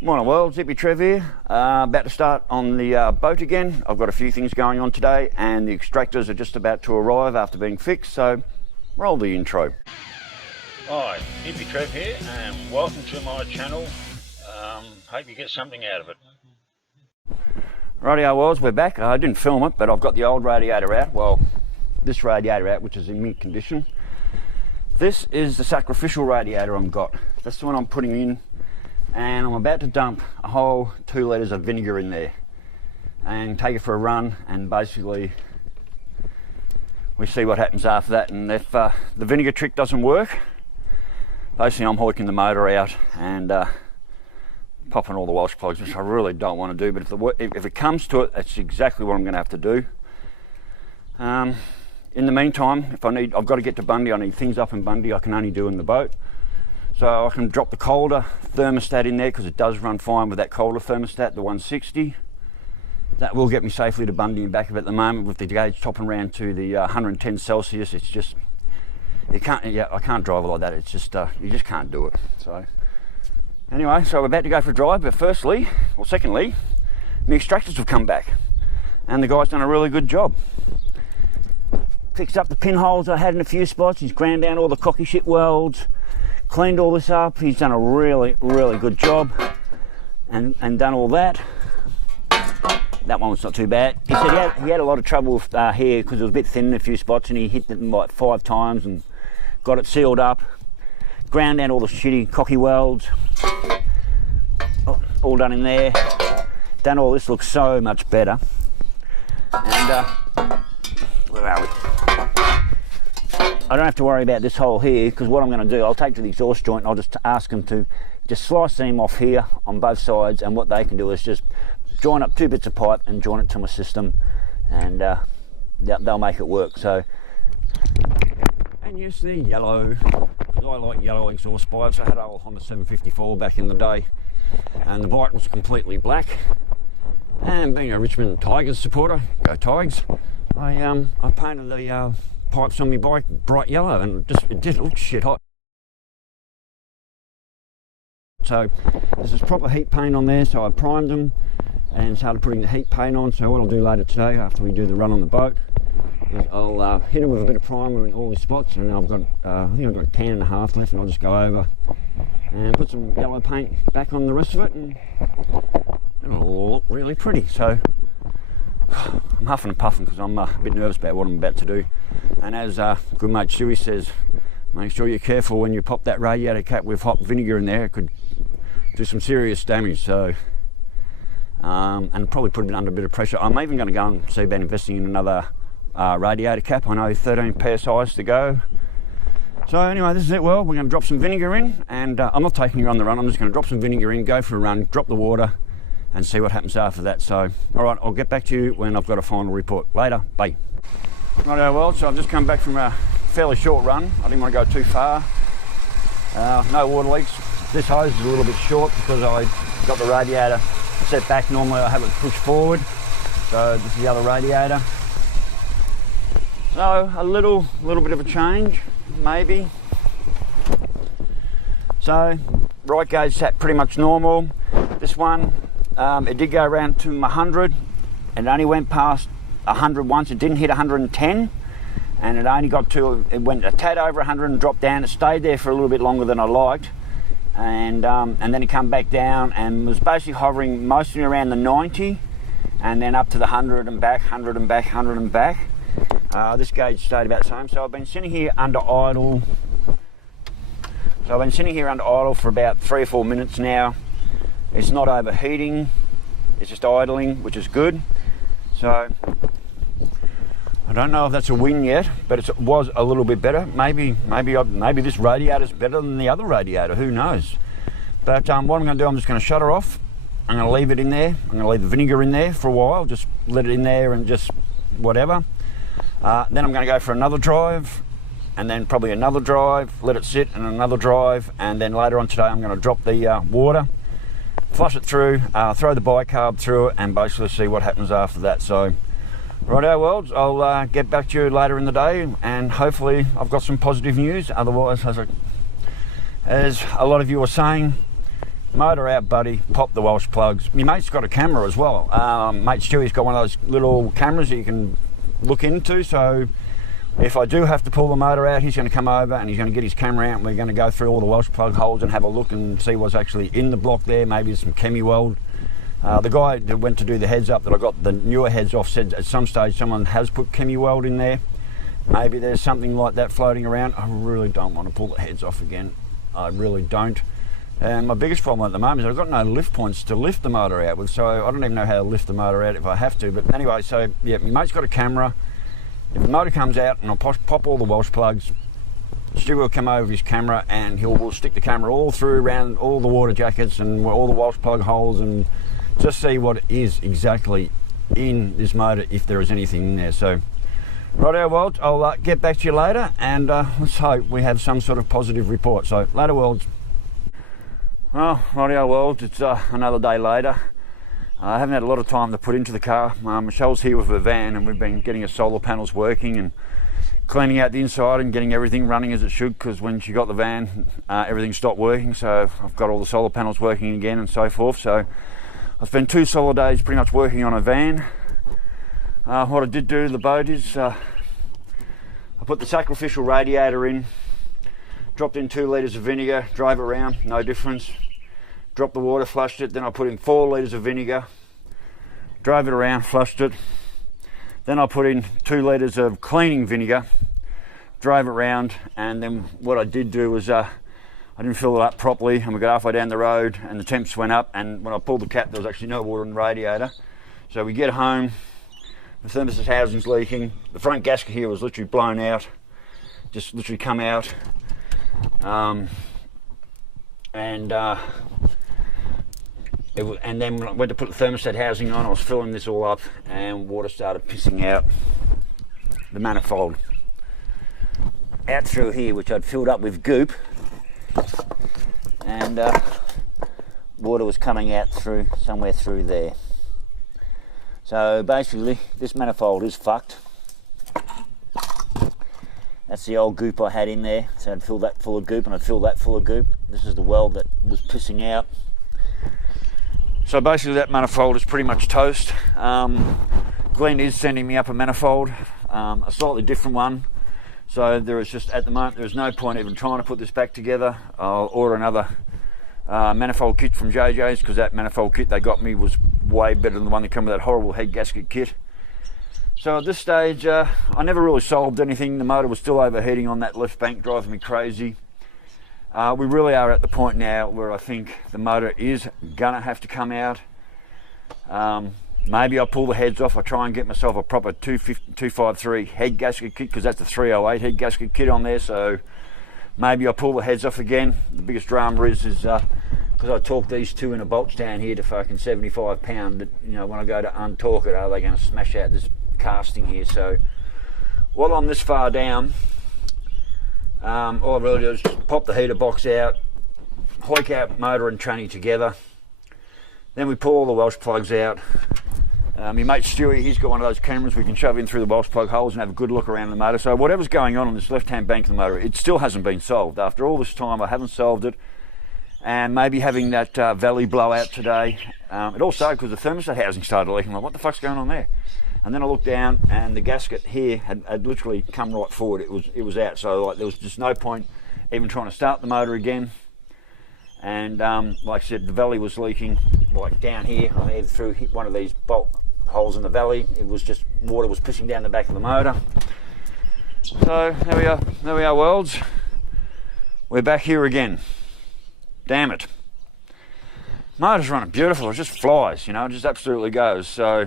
Morning world, Hippy Trev here. About to start on the boat again. I've got a few things going on today and the extractors are just about to arrive after being fixed, so roll the intro. Hi, Hippy Trev here and welcome to my channel. Hope you get something out of it. Rightio worlds, we're back. I didn't film it, but I've got the old radiator out. Well, this radiator out, which is in mint condition. This is the sacrificial radiator I've got. That's the one I'm putting in. And I'm about to dump a whole 2 litres of vinegar in there and take it for a run, and basically we see what happens after that. And if the vinegar trick doesn't work, basically I'm hoiking the motor out and popping all the Welsh plugs, which I really don't want to do, but if it comes to it, that's exactly what I'm going to have to do. In the meantime, I've got to get to Bundy, I need things up in Bundy I can only do in the boat. So I can drop the colder thermostat in there because it does run fine with that colder thermostat, the 160. That will get me safely to Bundy and back. At the moment, with the gauge topping around to the 110 Celsius, it's just, I can't drive it like that. It's just, you just can't do it. So anyway, so we're about to go for a drive, but secondly, the extractors have come back and the guy's done a really good job. Fixed up the pinholes I had in a few spots. He's ground down all the cocky shit welds, cleaned all this up. He's done a really good job and done all that. That one was not too bad. He said he had a lot of trouble with here because it was a bit thin in a few spots, and he hit them like 5 times and got it sealed up, ground down all the shitty cocky welds, all done in there, done all this, looks so much better. And where are we? I don't have to worry about this hole here, because what I'm going to do, I'll take to the exhaust joint and I'll just ask them to just slice seam off here on both sides, and what they can do is just join up 2 bits of pipe and join it to my system, and they'll make it work. So, and yes, they're yellow, because I like yellow exhaust pipes. I had an old Honda 754 back in the day, and the bike was completely black. And being a Richmond Tigers supporter, go Tigers, I painted the pipes on my bike bright yellow, and it did look shit hot. So this is proper heat paint on there, so I primed them and started putting the heat paint on. So what I'll do later today, after we do the run on the boat, is I'll hit them with a bit of primer in all these spots, and I've got I think I've got a can and a half left, and I'll just go over and put some yellow paint back on the rest of it, and it'll all look really pretty. So I'm huffing and puffing because I'm a bit nervous about what I'm about to do. And as good mate Stewie says, make sure you're careful when you pop that radiator cap with hot vinegar in there. It could do some serious damage. So and probably put it under a bit of pressure. I'm even going to go and see about investing in another radiator cap. I know 13 PSIs to go. So anyway, this is it. Well, we're going to drop some vinegar in, and I'm not taking you on the run. I'm just going to drop some vinegar in, go for a run, drop the water, and see what happens after that. So, all right, I'll get back to you when I've got a final report. Later, bye. Righto, well, so I've just come back from a fairly short run. I didn't want to go too far. No water leaks. This hose is a little bit short because I got the radiator set back. Normally I have it pushed forward. So this is the other radiator. So a little bit of a change, maybe. So right gauge sat pretty much normal. This one, it did go around to 100, and it only went past 100 once. It didn't hit 110, and it went a tad over 100 and dropped down. It stayed there for a little bit longer than I liked, and then it came back down and was basically hovering mostly around the 90, and then up to the 100 and back, 100 and back, 100 and back. This gauge stayed about the same. So I've been sitting here under idle. For about 3 or 4 minutes now. It's not overheating, it's just idling, which is good. So I don't know if that's a win yet, but it was a little bit better. Maybe this radiator's better than the other radiator, who knows. But what I'm going to do, I'm just going to shut her off. I'm going to leave it in there. I'm going to leave the vinegar in there for a while, just let it in there and just whatever. Then I'm going to go for another drive, and then probably another drive, let it sit, and another drive, and then later on today I'm going to drop the water, flush it through, throw the bicarb through it, and basically see what happens after that. So righto worlds, I'll get back to you later in the day, and hopefully I've got some positive news. Otherwise, as a lot of you are saying, motor out, buddy, pop the Welsh plugs. My mate's got a camera as well. Mate Stewie's got one of those little cameras that you can look into, so if I do have to pull the motor out, he's going to come over and he's going to get his camera out and we're going to go through all the Welsh plug holes and have a look and see what's actually in the block there. Maybe there's some chemi weld. The guy that went to do the heads up that I got the newer heads off said at some stage someone has put chemi weld in there. Maybe there's something like that floating around. I really don't want to pull the heads off again. I really don't. And my biggest problem at the moment is I've got no lift points to lift the motor out with, so I don't even know how to lift the motor out if I have to. But anyway, so yeah, my mate's got a camera. If the motor comes out and I'll pop all the Welsh plugs, Stu will come over with his camera and we'll stick the camera all through around all the water jackets and all the Welsh plug holes and just see what is exactly in this motor if there is anything in there. So righto, Worlds, I'll get back to you later and let's hope we have some sort of positive report. So later, Worlds. Well, righto, Worlds, it's another day later. I haven't had a lot of time to put into the car. Michelle's here with her van and we've been getting her solar panels working and cleaning out the inside and getting everything running as it should, because when she got the van everything stopped working, so I've got all the solar panels working again and so forth. So I spent 2 solid days pretty much working on a van. What I did do to the boat is I put the sacrificial radiator in, dropped in 2 litres of vinegar, drove it around, no difference. Dropped the water, flushed it, then I put in 4 litres of vinegar, drove it around, flushed it. Then I put in 2 litres of cleaning vinegar, drove it around, and then what I did do was I didn't fill it up properly and we got halfway down the road and the temps went up, and when I pulled the cap there was actually no water in the radiator. So we get home, the thermostat housing's leaking, the front gasket here was literally blown out, just literally come out. And then when I went to put the thermostat housing on, I was filling this all up and water started pissing out the manifold out through here, which I'd filled up with goop, and water was coming out through somewhere through there. So basically this manifold is fucked. That's the old goop I had in there, so I'd fill that full of goop and I'd fill that full of goop. This is the weld that was pissing out. So basically that manifold is pretty much toast. Glenn is sending me up a manifold, a slightly different one. So there is just, at the moment, there's no point even trying to put this back together. I'll order another manifold kit from JJ's, because that manifold kit they got me was way better than the one that came with that horrible head gasket kit. So at this stage, I never really solved anything. The motor was still overheating on that left bank, driving me crazy. We really are at the point now where I think the motor is gonna have to come out. Maybe I pull the heads off. I try and get myself a proper 253 head gasket kit, because that's the 308 head gasket kit on there. So maybe I pull the heads off again. The biggest drama is because I torque these 2 inner bolts down here to fucking 75 pound. That, you know, when I go to untorque it, are they going to smash out this casting here? So while I'm this far down, all I really do is just pop the heater box out, hoik out motor and tranny together. Then we pull all the Welsh plugs out. My mate Stewie, he's got one of those cameras we can shove in through the Welsh plug holes and have a good look around the motor. So whatever's going on this left-hand bank of the motor, it still hasn't been solved. After all this time, I haven't solved it. And maybe having that valley blowout today. It also, because the thermostat housing started leaking, I'm like, what the fuck's going on there? And then I looked down and the gasket here had literally come right forward. It was out, so like there was just no point even trying to start the motor again. And like I said, the valley was leaking like down here. I either through one of these bolt holes in the valley. It was just, water was pissing down the back of the motor. So there we are, Worlds. We're back here again. Damn it. Motor's running beautiful, it just flies, you know, it just absolutely goes. So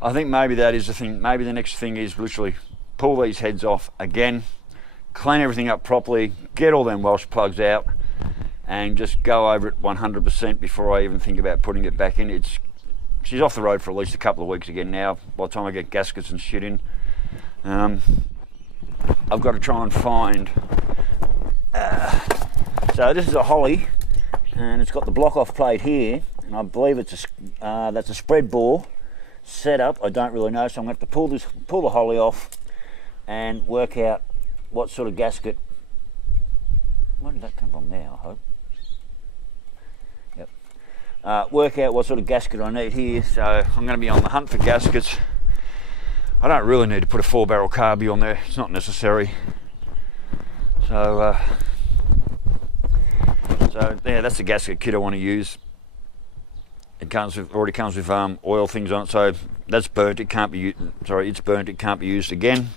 I think maybe that is the thing. Maybe the next thing is literally pull these heads off again, clean everything up properly, get all them Welsh plugs out, and just go over it 100% before I even think about putting it back in. She's off the road for at least a couple of weeks again now, by the time I get gaskets and shit in. I've got to try and find... so this is a Holly, and it's got the block-off plate here, and I believe it's that's a spread bore setup. I don't really know, so I'm going to have to pull the Holly off and work out what sort of gasket where did that come from there, I hope? Yep. Work out what sort of gasket I need here, so I'm going to be on the hunt for gaskets. I don't really need to put a 4-barrel carby on there, it's not necessary. So yeah, that's the gasket kit I want to use. It already comes with oil things on it, so that's burnt. It can't be it's burnt. It can't be used again.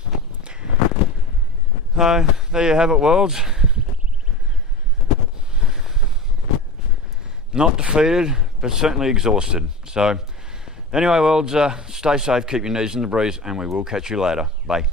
So there you have it, worlds. Not defeated, but certainly exhausted. So anyway, worlds, stay safe, keep your knees in the breeze, and we will catch you later. Bye.